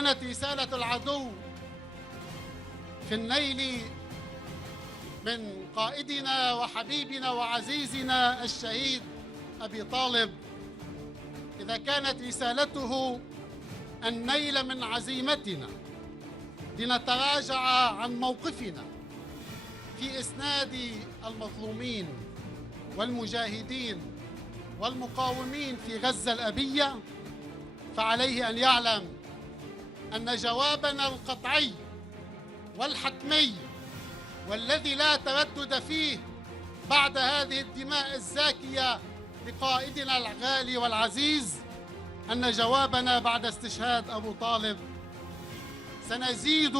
كانت رسالة العدو في النيل من قائدنا وحبيبنا وعزيزنا الشهيد أبي طالب، إذا كانت رسالته النيل من عزيمتنا لنتراجع عن موقفنا في إسناد المظلومين والمجاهدين والمقاومين في غزة الأبية، فعليه أن يعلم أن جوابنا القطعي والحتمي والذي لا تردد فيه بعد هذه الدماء الزاكية لقائدنا الغالي والعزيز، أن جوابنا بعد استشهاد أبو طالب سنزيد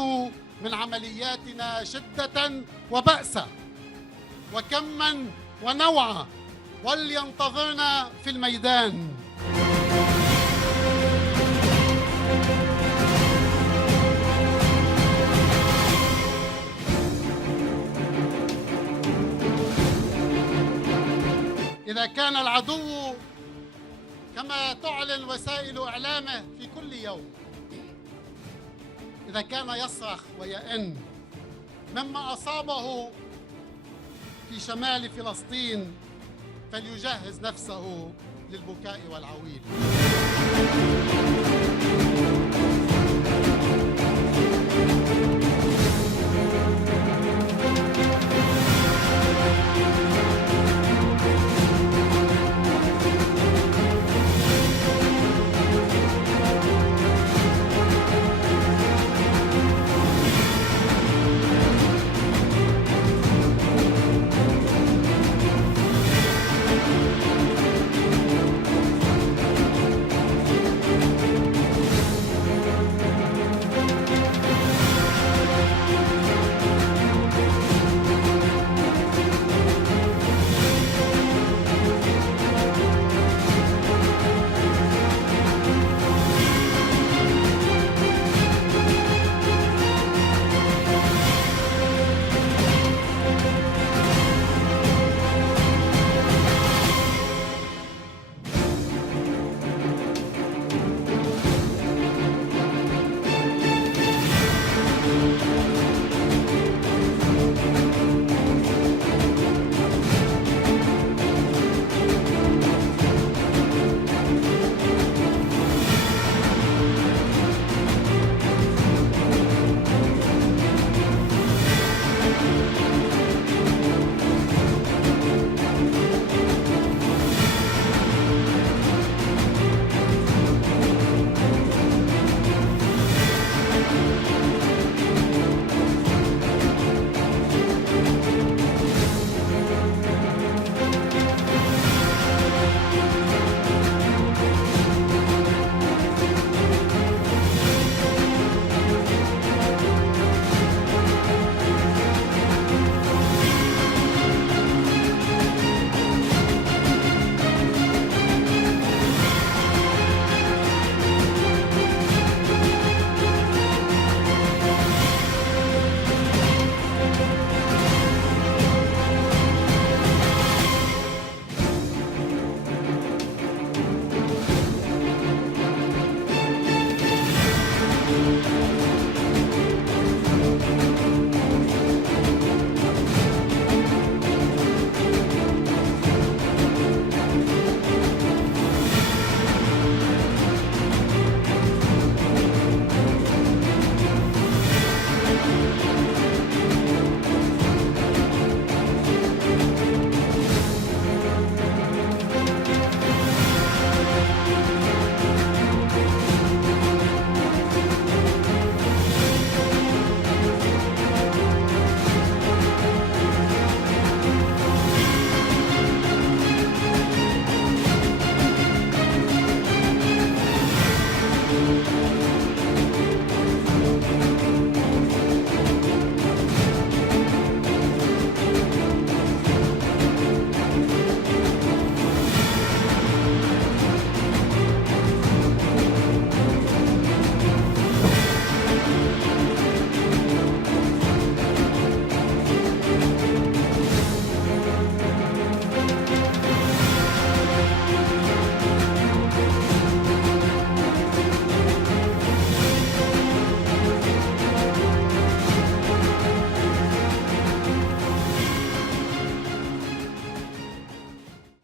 من عملياتنا شدة وبأسا وكما ونوعا، ولينتظرنا في الميدان. إذا كان العدو كما تعلن وسائل إعلامه في كل يوم، إذا كان يصرخ ويئن مما أصابه في شمال فلسطين، فليجهز نفسه للبكاء والعويل.